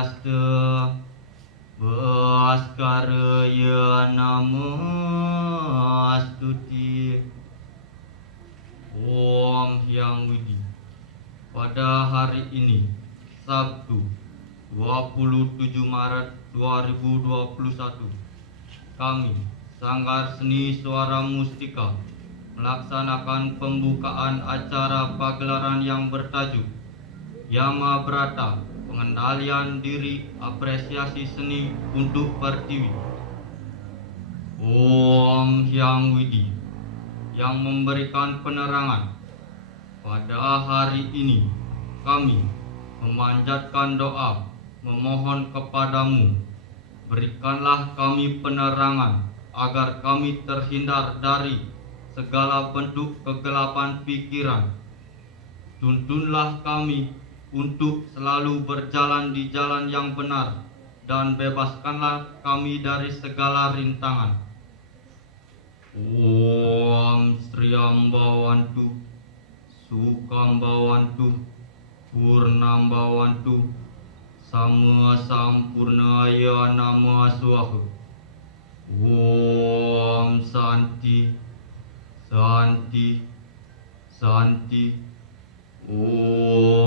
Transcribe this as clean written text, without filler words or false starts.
Swastiastu. Bhaskaraya Namastuti. Om Hyang Widi. Pada hari ini, Sabtu 27 Maret 2021, kami, Sanggar Seni Suara Mustika, melaksanakan pembukaan acara pagelaran yang bertajuk Yama Brata, Pengendalian Diri Apresiasi Seni untuk Pertiwi. Om Hyang Widi yang memberikan penerangan. Pada hari ini, kami memanjatkan doa, memohon kepadamu, berikanlah kami penerangan agar kami terhindar dari segala bentuk kegelapan pikiran. Tuntunlah kami untuk selalu berjalan di jalan yang benar dan bebaskanlah kami dari segala rintangan. Om Sriambawantu, Sukambawantu, Purnambawantu, Sama Sampurnaya Nama Swaha. Om Santi, Santi, Santi. Om